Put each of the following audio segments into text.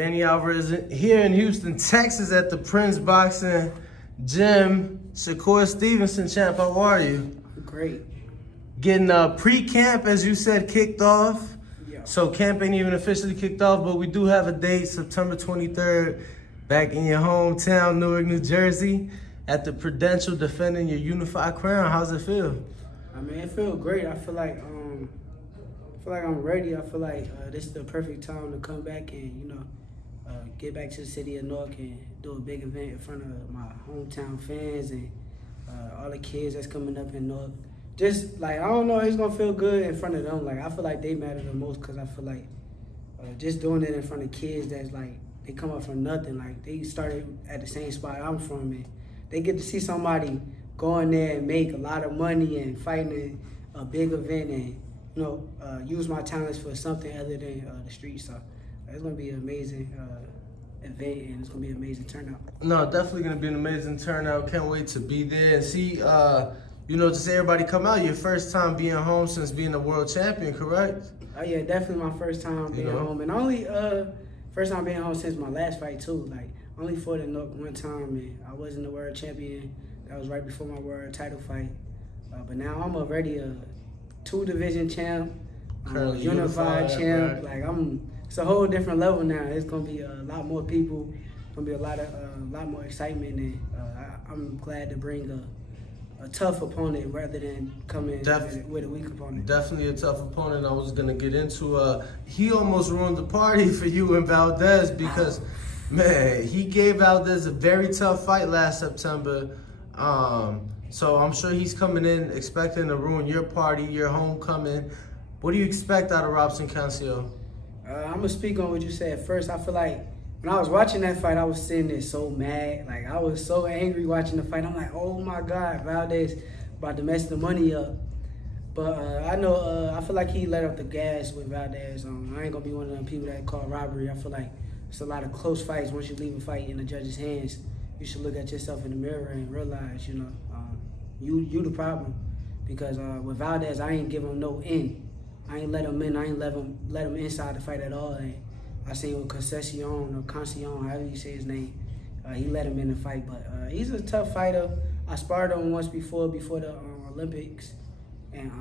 Danny Alvarez here in Houston, Texas at the Prince Boxing Gym. Shakur Stevenson, champ, how are you? Great. Getting pre-camp, as you said, kicked off. Yeah. So camp ain't even officially kicked off, but we do have a date, September 23rd, back in your hometown, Newark, New Jersey, at the Prudential, defending your unified crown. How's it feel? I mean, it feels great. I feel like I'm ready. I feel like this is the perfect time to come back and get back to the city of Newark and do a big event in front of my hometown fans and all the kids that's coming up in Newark. Just like, I don't know, it's gonna feel good in front of them. Like, I feel like they matter the most because I feel like just doing it in front of kids that's like, they come up from nothing. Like, they started at the same spot I'm from, and they get to see somebody go in there and make a lot of money and fighting in a big event and use my talents for something other than the street. So it's gonna be an amazing event, and it's gonna be an amazing turnout. No, definitely gonna be an amazing turnout. Can't wait to be there and see, just everybody come out. Your first time being home since being a world champion, correct? Oh yeah, definitely my first time being home, and only first time being home since my last fight too. Like, only fought in Newark one time, and I wasn't the world champion. That was right before my world title fight. But now I'm already a 2-division champ, unified champ. Right. Like, it's a whole different level now. It's gonna be a lot more people. It's gonna be a lot more excitement, and I'm glad to bring a tough opponent rather than coming with a weak opponent. Definitely a tough opponent. I was gonna get into. He almost ruined the party for you and Valdez because, man, he gave Valdez a very tough fight last September. So I'm sure he's coming in expecting to ruin your party, your homecoming. What do you expect out of Robson Cancio? I'm gonna speak on what you said first. I feel like when I was watching that fight, I was sitting there so mad. Like, I was so angry watching the fight. I'm like, oh my God, Valdez about to mess the money up. But I feel like he let up the gas with Valdez. I ain't gonna be one of them people that call robbery. I feel like it's a lot of close fights. Once you leave a fight in the judge's hands, you should look at yourself in the mirror and realize, you the problem. Because with Valdez, I ain't give him no in. I ain't let him in. I ain't let him inside the fight at all. And I seen with Concepcion, however you say his name, he let him in the fight. But he's a tough fighter. I sparred him once before the Olympics, and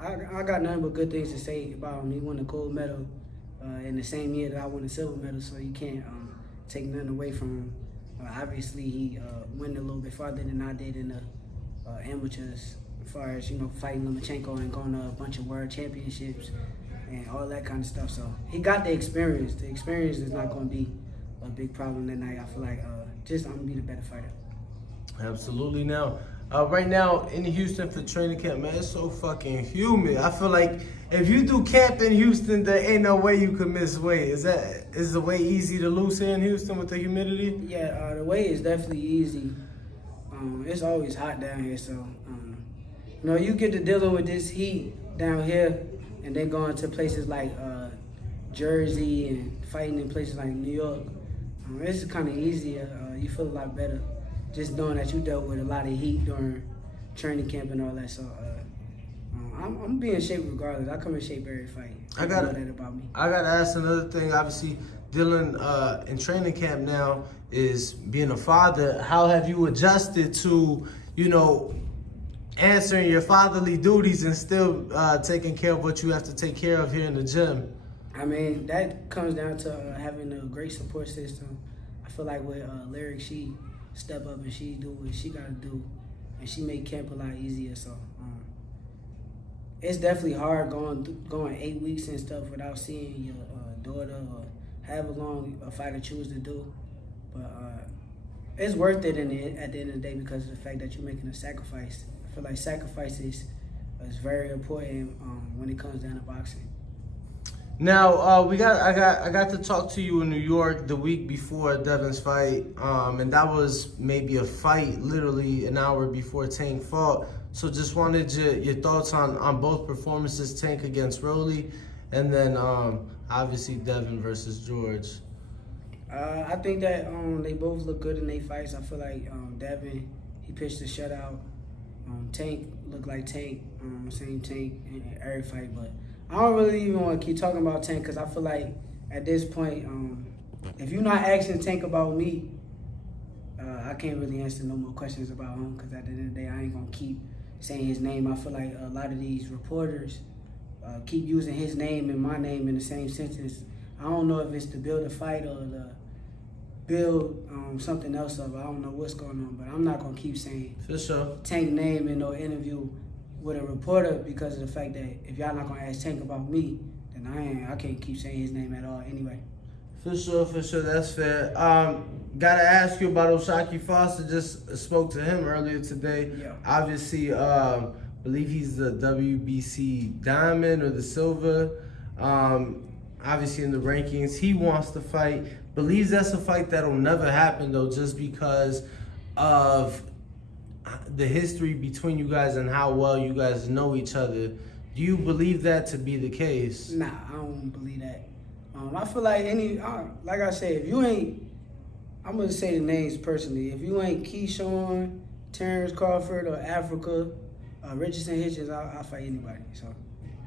I got nothing but good things to say about him. He won the gold medal in the same year that I won the silver medal, so you can't take nothing away from him. Obviously, he went a little bit farther than I did in the amateurs, as far as fighting Lomachenko and going to a bunch of world championships and all that kind of stuff. So he got the experience. The experience is not going to be a big problem that night. I feel like I'm going to be the better fighter. Absolutely. Now, right now in Houston for training camp, man, it's so fucking humid. I feel like if you do camp in Houston, there ain't no way you could miss weight. Is the weight easy to lose here in Houston with the humidity? Yeah, the weight is definitely easy. It's always hot down here, so you get to dealing with this heat down here, and then going to places like Jersey and fighting in places like New York. It's kind of easier. You feel a lot better just knowing that you dealt with a lot of heat during training camp and all that. So I'm being in shape regardless. I come in shape every fight. I know that about me. I gotta ask another thing. Obviously, dealing in training camp now is being a father. How have you adjusted to answering your fatherly duties and still taking care of what you have to take care of here in the gym? I mean, that comes down to having a great support system. I feel like with Lyric, she step up and she do what she gotta do, and she make camp a lot easier. So it's definitely hard going 8 weeks and stuff without seeing your daughter or however long a fighter choose to do. But it's worth it at the end of the day because of the fact that you're making a sacrifice. I feel like sacrifices is very important when it comes down to boxing. Now I got to talk to you in New York the week before Devon's fight, and that was maybe a fight literally an hour before Tank fought. So just wanted your thoughts on both performances, Tank against Rolly, and then obviously Devon versus George. I think that they both look good in their fights. I feel like Devon, he pitched a shutout. Tank looked like Tank, same Tank in every fight, but I don't really even want to keep talking about Tank because I feel like at this point, if you're not asking Tank about me, I can't really answer no more questions about him because at the end of the day, I ain't gonna keep saying his name. I feel like a lot of these reporters keep using his name and my name in the same sentence. I don't know if it's to build a fight or to build something else up. I don't know what's going on, but I'm not gonna keep saying For sure. Tank name in no interview with a reporter because of the fact that if y'all not gonna ask Tank about me, then I can't keep saying his name at all anyway. For sure, that's fair. Gotta ask you about O'Shaquie Foster. Just spoke to him earlier today. Yeah. Obviously, believe he's the WBC Diamond or the Silver. Obviously in the rankings, he wants to fight. Believes that's a fight that'll never happen though, just because of the history between you guys and how well you guys know each other. Do you believe that to be the case? Nah, I don't believe that. I feel like like I said, if you ain't, I'm gonna say the names personally. If you ain't Keyshawn, Terrence Crawford, or Africa, Richardson Hitchens, I'll fight anybody. So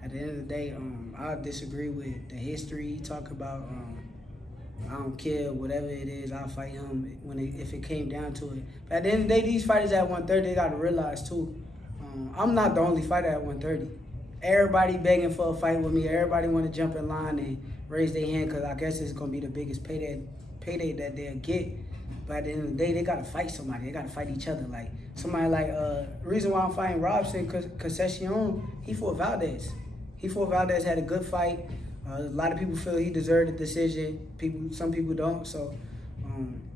at the end of the day, I disagree with the history he talk about. I don't care, whatever it is, I'll fight him if it came down to it. But at the end of the day, these fighters at 130, they got to realize too, I'm not the only fighter at 130. Everybody begging for a fight with me. Everybody want to jump in line and raise their hand because I guess it's going to be the biggest payday that they'll get. But at the end of the day, they got to fight somebody. They got to fight each other. Like somebody like, the reason why I'm fighting Robson, Concession, he fought Valdez. Had a good fight. A lot of people feel he deserved the decision. Some people don't. So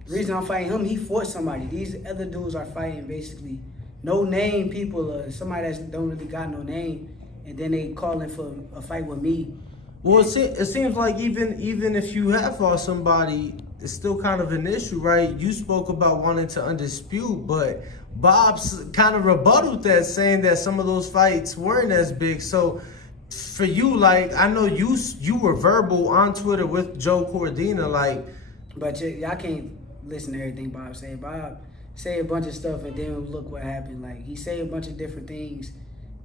the reason I'm fighting him, he fought somebody. These other dudes are fighting basically no-name people or somebody that don't really got no name. And then they calling for a fight with me. Well, it seems like even if you have fought somebody, it's still kind of an issue, right? You spoke about wanting to undispute, but Bob's kind of rebutted that, saying that some of those fights weren't as big. So for you, like, I know you were verbal on Twitter with Joe Cordina, like. But y'all can't listen to everything Bob said. Bob say a bunch of stuff, and then look what happened. Like, he say a bunch of different things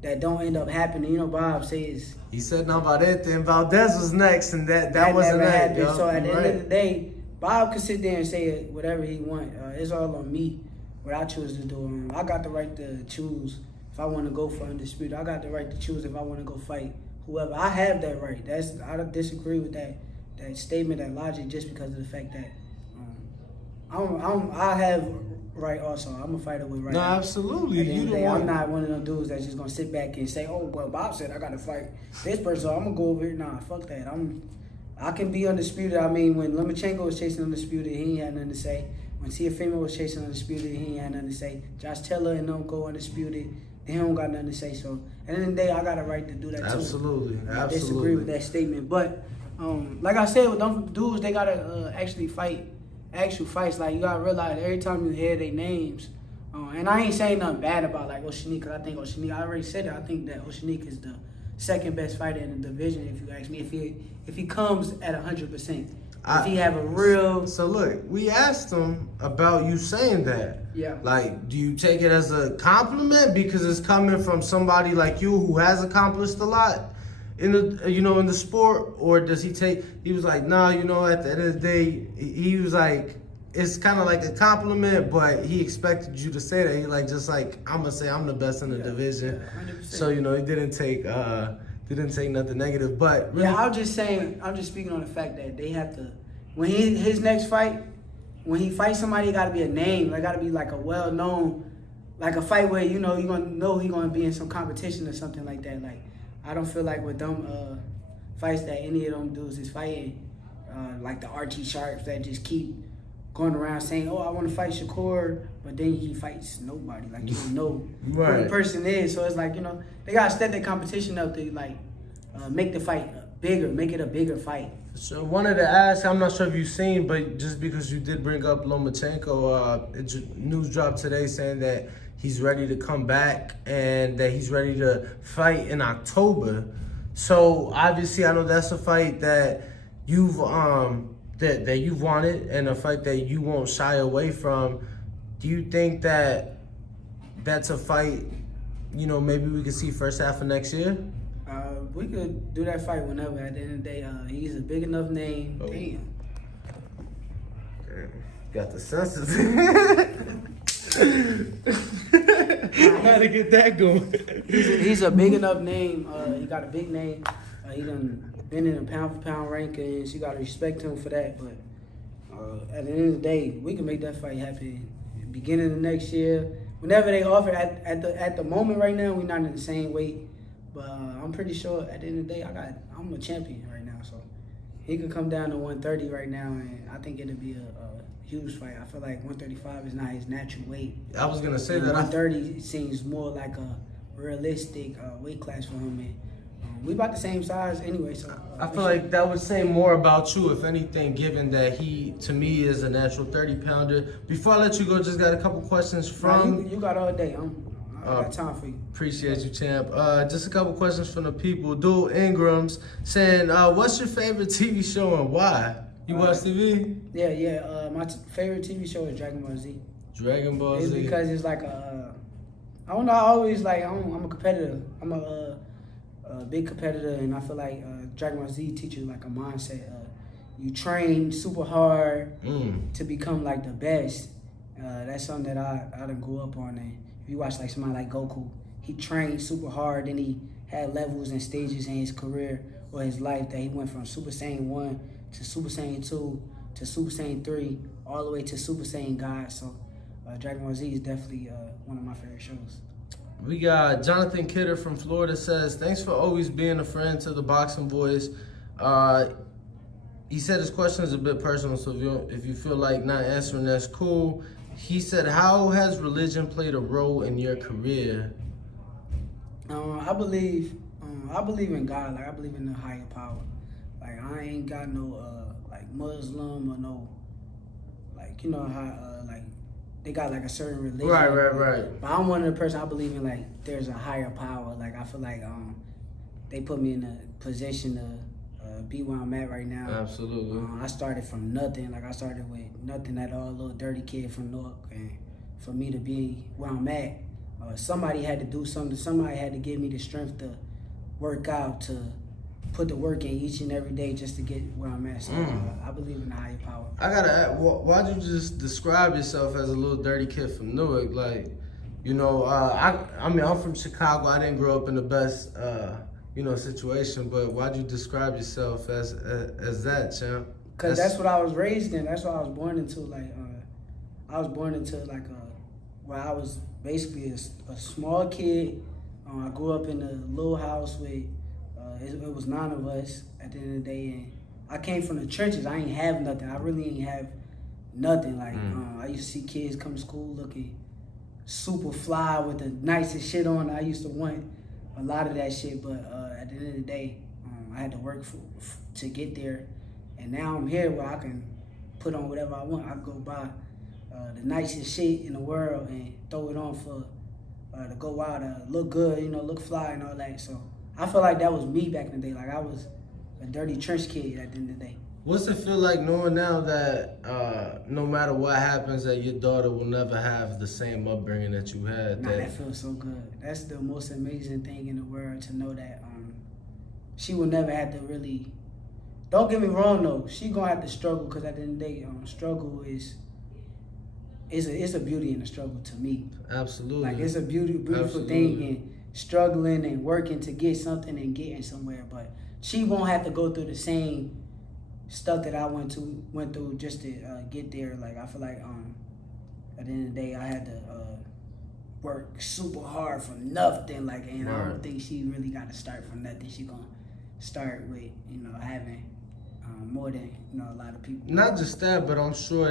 that don't end up happening. You know, Bob says he said no about it. Then Valdez was next, and that wasn't never that. happened. Yo. So at the end of the day, Bob could sit there and say whatever he want. It's all on me. What I choose to do. I got the right to choose if I want to go for undisputed. I got the right to choose if I want to go fight whoever. I have that right. I don't disagree with that statement, that logic, just because of the fact that I have right also. I'm a fighter with right. No, absolutely. At the end of the day, I'm not one of them dudes that's just gonna sit back and say, "Oh, well, Bob said I gotta fight this person, so I'm gonna go over here." Nah, fuck that. I can be undisputed. I mean, when Lomachenko was chasing undisputed, he ain't had nothing to say. When Teofimo was chasing undisputed, he ain't had nothing to say. Josh Taylor and them go undisputed, they don't got nothing to say. So at the end of the day, I got a right to do that too. Absolutely. I disagree with that statement, but like I said, with them dudes, they gotta actually fight actual fights. Like, you gotta realize every time you hear their names, and I ain't saying nothing bad about like Oceanique, because I think Oceanique, I already said it, I think that Oceanique is the second best fighter in the division, if you ask me, if he comes at 100%. If he have a real... So look, we asked him about you saying that. Yeah. Like, do you take it as a compliment because it's coming from somebody like you who has accomplished a lot in the, in the sport? Or does he was like, nah, at the end of the day, he was like, it's kind of like a compliment, but he expected you to say that. He I'm gonna say I'm the best in the division. Yeah, 100%. So, he didn't take nothing negative, but really, yeah, I'm just speaking on the fact that they have to, when his next fight, when he fights somebody, it gotta be a name. It gotta be like a well-known, like a fight where you're gonna know he's gonna be in some competition or something like that. Like, I don't feel like with them fights that any of them dudes is fighting, like the Archie Sharps that just keep going around saying, "Oh, I want to fight Shakur," but then he fights nobody. Like, you don't know right. who the person is. So it's like, they gotta step their competition up to make the fight bigger, make it a bigger fight. So wanted to ask, I'm not sure if you've seen, but just because you did bring up Lomachenko, news dropped today saying that he's ready to come back and that he's ready to fight in October. So obviously, I know that's a fight that you've that you've wanted and a fight that you won't shy away from. Do you think that that's a fight, maybe we could see first half of next year? We could do that fight whenever. At the end of the day, he's a big enough name. Oh. Damn. Okay. Got the senses. How to get that going? He's a big enough name. He got a big name. He done been in the pound for pound rankings. You gotta respect him for that. But at the end of the day, we can make that fight happen beginning of next year. Whenever they offer at the moment right now, we're not in the same weight. But I'm pretty sure at the end of the day, I'm a champion right now. So he could come down to 130 right now, and I think it'll be a huge fight. I feel like 135 is not his natural weight. I was gonna say that 130 seems more like a realistic weight class for him. And we about the same size anyway, so I feel like that would say more about you, if anything, given that he, to me, is a natural 30-pounder. Before I let you go, just got a couple questions from... You got all day. I got time for you. Appreciate you, champ. Just a couple questions from the people. Dual Ingrams saying, what's your favorite TV show and why? You watch TV? Yeah. My favorite TV show is Dragon Ball Z. Dragon Ball it's Z. Because it's like I don't know, I always like, I'm a competitor. I'm a big competitor, and I feel like Dragon Ball Z teaches like a mindset. You train super hard to become like the best. That's something that I done grew up on. And if you watch like somebody like Goku, he trained super hard, and he had levels and stages in his career or his life that he went from Super Saiyan 1 to Super Saiyan 2 to Super Saiyan 3 all the way to Super Saiyan God. So Dragon Ball Z is definitely one of my favorite shows. We got Jonathan Kidder from Florida says, thanks for always being a friend to the Boxing Voice. He said his question is a bit personal, so if you feel like not answering, that's cool. He said, how has religion played a role in your career? I believe in God. Like, I believe in the higher power. Like, I ain't got no like Muslim or no, like, you know how like they got like a certain religion. Right. But I'm one of the person I believe in, like, there's a higher power. Like, I feel like they put me in a position to be where I'm at right now. Absolutely. I started from nothing. Like, I started with nothing at all, little dirty kid from Newark. And for me to be where I'm at, somebody had to do something. Somebody had to give me the strength to work out, to put the work in each and every day just to get where I'm at. So I believe in the higher power. I gotta ask, why'd you just describe yourself as a little dirty kid from Newark? Like, you know, I mean, I'm from Chicago. I didn't grow up in the best, you know, situation. But why'd you describe yourself as that, champ? Cause that's what I was raised in. That's what I was born into. Like, I was born into like where I was basically a small kid. I grew up in a little house with it was 9 of us at the end of the day, and I came from the trenches. I ain't have nothing. I really ain't have nothing. Like I used to see kids come to school looking super fly with the nicest shit on. I used to want a lot of that shit, but at the end of the day, I had to work to get there, and now I'm here where I can put on whatever I want. I can go buy the nicest shit in the world and throw it on for to go out, look good, you know, look fly and all that. So I feel like that was me back in the day. Like, I was a dirty trench kid at the end of the day. What's it feel like knowing now that no matter what happens, that your daughter will never have the same upbringing that you had? That feels so good. That's the most amazing thing in the world, to know that she will never have to really. Don't get me wrong though, she gonna have to struggle, because at the end of the day, struggle is a beauty in the struggle to me. Absolutely. Like, it's a beautiful thing in struggling and working to get something and getting somewhere. But she won't have to go through the same stuff that I went through just to get there. Like, I feel like at the end of the day, I had to work super hard for nothing. Like, and I don't think she really got to start from nothing. She gonna start with, you know, having more than, you know, a lot of people. Not just that, but I'm sure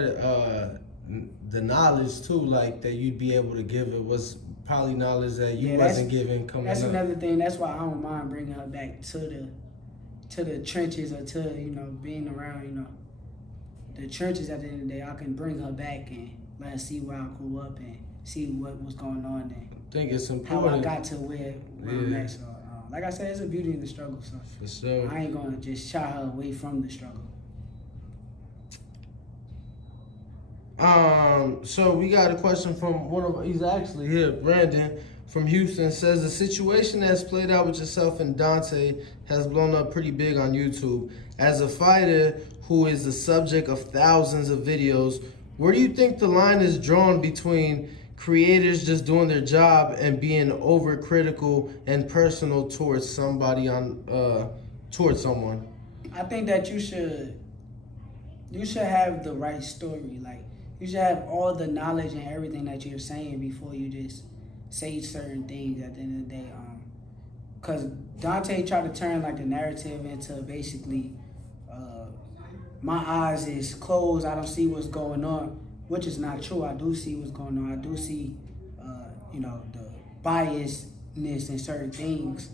the knowledge too, like, that you'd be able to give it was probably knowledge that you wasn't given coming up. That's another thing. That's why I don't mind bringing her back to the trenches, or to, you know, being around, you know, the trenches. At the end of the day, I can bring her back and let her see where I grew up and see what was going on and I think it's important. how I got to where I'm at. So, like I said, it's a beauty in the struggle. So for sure. I ain't gonna just shy her away from the struggle. So we got a question from he's actually here, Brandon. from Houston says the situation that's played out with yourself and Dante has blown up pretty big on YouTube. As a fighter who is the subject of thousands of videos, where do you think the line is drawn between creators just doing their job and being overcritical and personal towards somebody towards someone? I think that you should have the right story. Like, you should have all the knowledge and everything that you're saying before you just say certain things at the end of the day. Because Dante tried to turn like the narrative into basically, my eyes is closed, I don't see what's going on, which is not true. I do see what's going on. I do see, the biasness in certain things.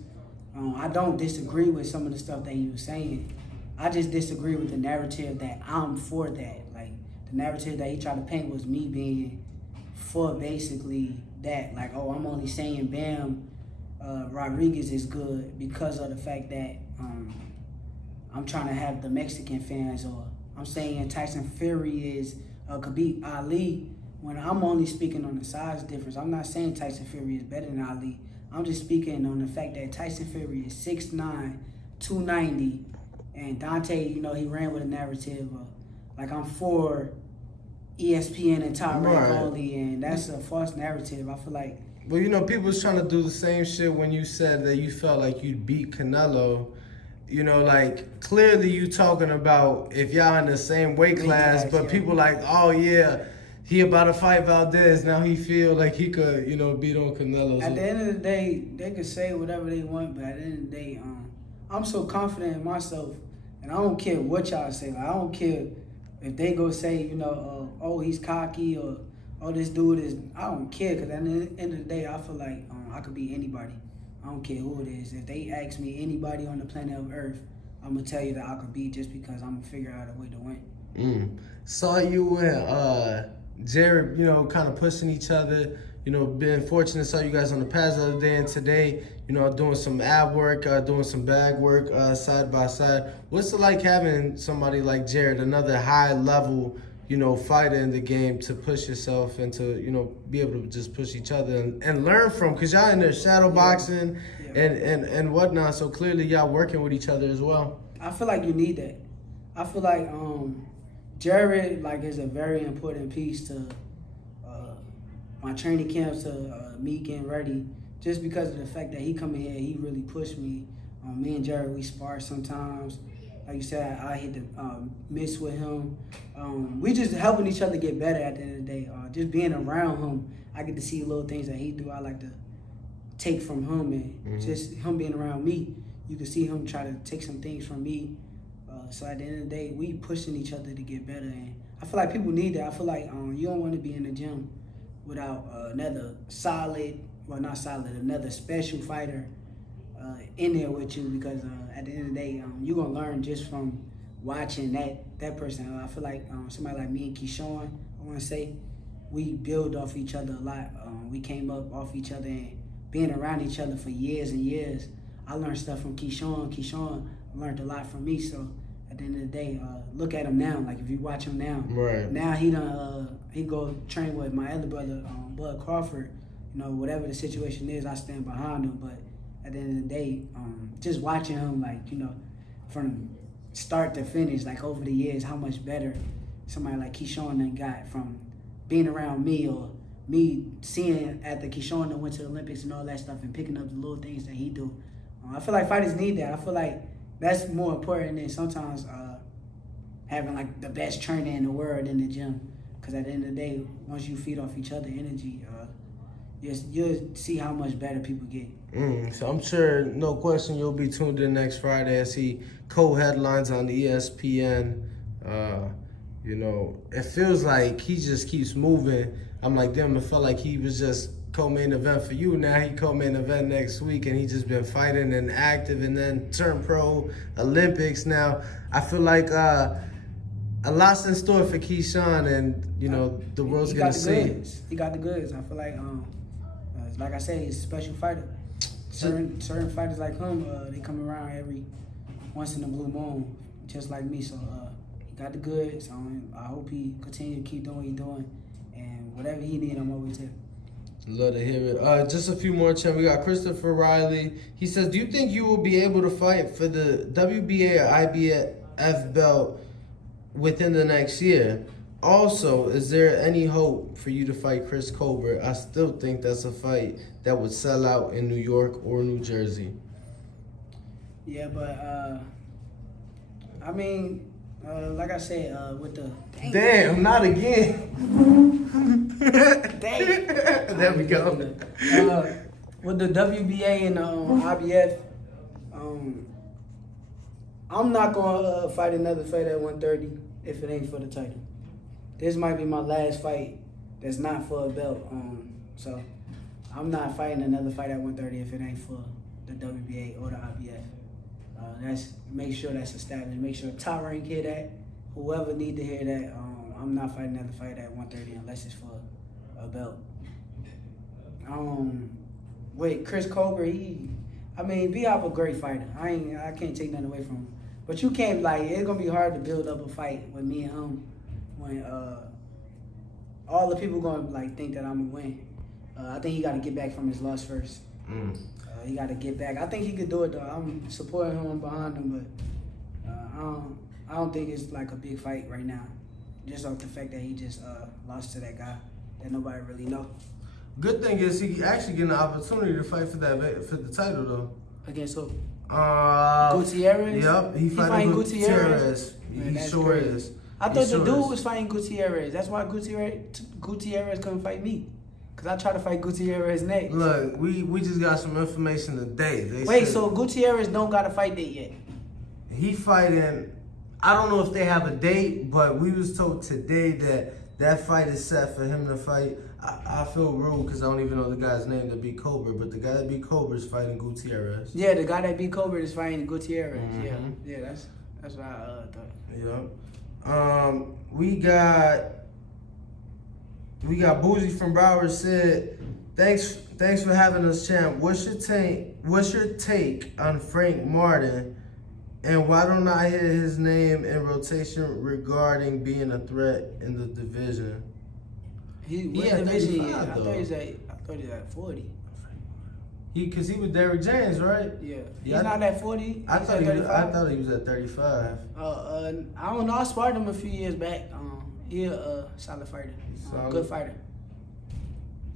I don't disagree with some of the stuff that he was saying. I just disagree with the narrative that I'm for that. Like, the narrative that he tried to paint was me being for basically that. Like, oh, I'm only saying Bam Rodriguez is good because of the fact that I'm trying to have the Mexican fans, or I'm saying Tyson Fury is Khabib Ali, when I'm only speaking on the size difference. I'm not saying Tyson Fury is better than Ali. I'm just speaking on the fact that Tyson Fury is 6'9", 290, and Dante, he ran with a narrative of, like, I'm for ESPN and Top Rank only, and that's a false narrative. I feel like... Well, people was trying to do the same shit when you said that you felt like you'd beat Canelo. Like, clearly you talking about if y'all in the same weight class, but people like, oh yeah, he about to fight Valdez. Now he feel like he could, beat on Canelo. At the end of the day, they could say whatever they want, but at the end of the day, I'm so confident in myself, and I don't care what y'all say. Like, I don't care if they go say, oh, he's cocky, or oh, this dude is. I don't care, because at the end of the day, I feel like I could beat anybody. I don't care who it is. If they ask me anybody on the planet of Earth, I'm going to tell you that I could beat, just because I'm going to figure out a way to win. Saw you and Jared, kind of pushing each other. Been fortunate, saw you guys on the pads the other day and today, doing some ab work, doing some bag work side by side. What's it like having somebody like Jared, another high level, fighter in the game, to push yourself and to, be able to just push each other and learn from? Because y'all in there shadow boxing and whatnot, so clearly y'all working with each other as well. I feel like you need that. I feel like Jared, like, is a very important piece to my training camps, to me getting ready, just because of the fact that he come in here, he really pushed me. Me and Jared, we spar sometimes. Like you said, I hit the miss with him. We just helping each other get better at the end of the day. Just being around him, I get to see little things that he do. I like to take from him, and just him being around me, you can see him try to take some things from me. So at the end of the day, we pushing each other to get better, and I feel like people need that. I feel like you don't want to be in the gym without another another special fighter in there with you, because at the end of the day, you're going to learn just from watching that person. I feel like somebody like me and Keyshawn, I want to say, we build off each other a lot. We came up off each other, and being around each other for years and years, I learned stuff from Keyshawn. Keyshawn learned a lot from me, so at the end of the day, look at him now. Like, if you watch him now, now he go train with my other brother, Bud Crawford. Whatever the situation is, I stand behind him. But at the end of the day, just watching him, like, from start to finish, like, over the years, how much better somebody like Keyshawn done got from being around me, or me seeing at the Keyshawn that went to the Olympics and all that stuff, and picking up the little things that he do. I feel like fighters need that. I feel like that's more important than sometimes having, like, the best trainer in the world in the gym. Because at the end of the day, once you feed off each other energy, you'll see how much better people get. So I'm sure, no question, you'll be tuned in next Friday as he co-headlines on the ESPN. It feels like he just keeps moving. I'm like, damn, it felt like he was just co-main event for you. Now he co-main event next week, and he just been fighting and active, and then turn pro, Olympics. Now I feel like a lot's in store for Keyshawn, and the world's gonna see. He got the goods. I feel like I said, he's a special fighter. Certain fighters like him, they come around every once in a blue moon, just like me. So he got the goods. I hope he continue to keep doing what he's doing, and whatever he need, I'm always here. Love to hear it. Just a few more, Champ. We got Christopher Riley. He says, do you think you will be able to fight for the WBA or IBF belt within the next year? Also, is there any hope for you to fight Chris Colbert? I still think that's a fight that would sell out in New York or New Jersey. Yeah, but I mean, like I said, with the Damn, not again. Damn. There we go. With the WBA and the IBF, I'm not gonna fight another fight at 130 if it ain't for the title. This might be my last fight that's not for a belt. So I'm not fighting another fight at 130 if it ain't for the WBA or the IBF. Make sure that's established. Make sure top rank hear that. Whoever need to hear that, I'm not fighting another fight at 130 unless it's for a belt. With Chris Colbert, B.I.'s a great fighter. I can't take nothing away from him. But you can't, it's gonna be hard to build up a fight with me and him when all the people gonna think that I'm gonna win. I think he got to get back from his loss first. He got to get back. I think he could do it though. I'm supporting him. I'm behind him, but I don't think it's a big fight right now. Just off the fact that he just lost to that guy that nobody really know. Good thing is he actually getting the opportunity to fight for the title though. Against who? Gutierrez. Yep, he fighting Gutierrez. He sure is. I thought the dude was fighting Gutierrez. That's why Gutierrez couldn't fight me. Cause I tried to fight Gutierrez next. Look, we just got some information today. So Gutierrez don't got a fight date yet? He fighting. I don't know if they have a date, but we was told today that fight is set for him to fight. I feel rude because I don't even know the guy's name that beat Colbert, but the guy that beat Colbert is fighting Gutierrez. Yeah, the guy that beat Colbert is fighting Gutierrez. Yeah, that's what I thought. Yep. We got Boozy from Broward said, thanks for having us, champ. What's your take on Frank Martin, and why don't I hear his name in rotation regarding being a threat in the division? He at 35, I thought he was at 40. Because he was Derrick James, right? Yeah. He's not at 40. I thought he was at 35. I don't know. I sparred him a few years back. He a solid fighter. Good fighter.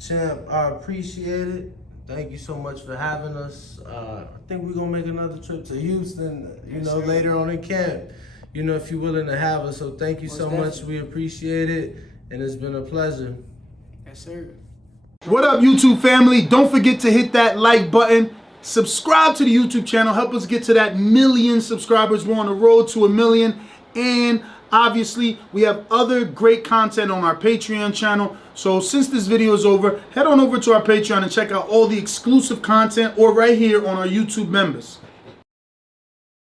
Champ, I appreciate it. Thank you so much for having us. I think we're going to make another trip to Houston, later on in camp, if you're willing to have us. So thank you so much. We appreciate it, and it's been a pleasure. Yes, sir. What up, YouTube family? Don't forget to hit that like button. Subscribe to the YouTube channel. Help us get to that 1 million subscribers. We're on the road to 1 million. And obviously, we have other great content on our Patreon channel. So since this video is over, head on over to our Patreon and check out all the exclusive content or right here on our YouTube members.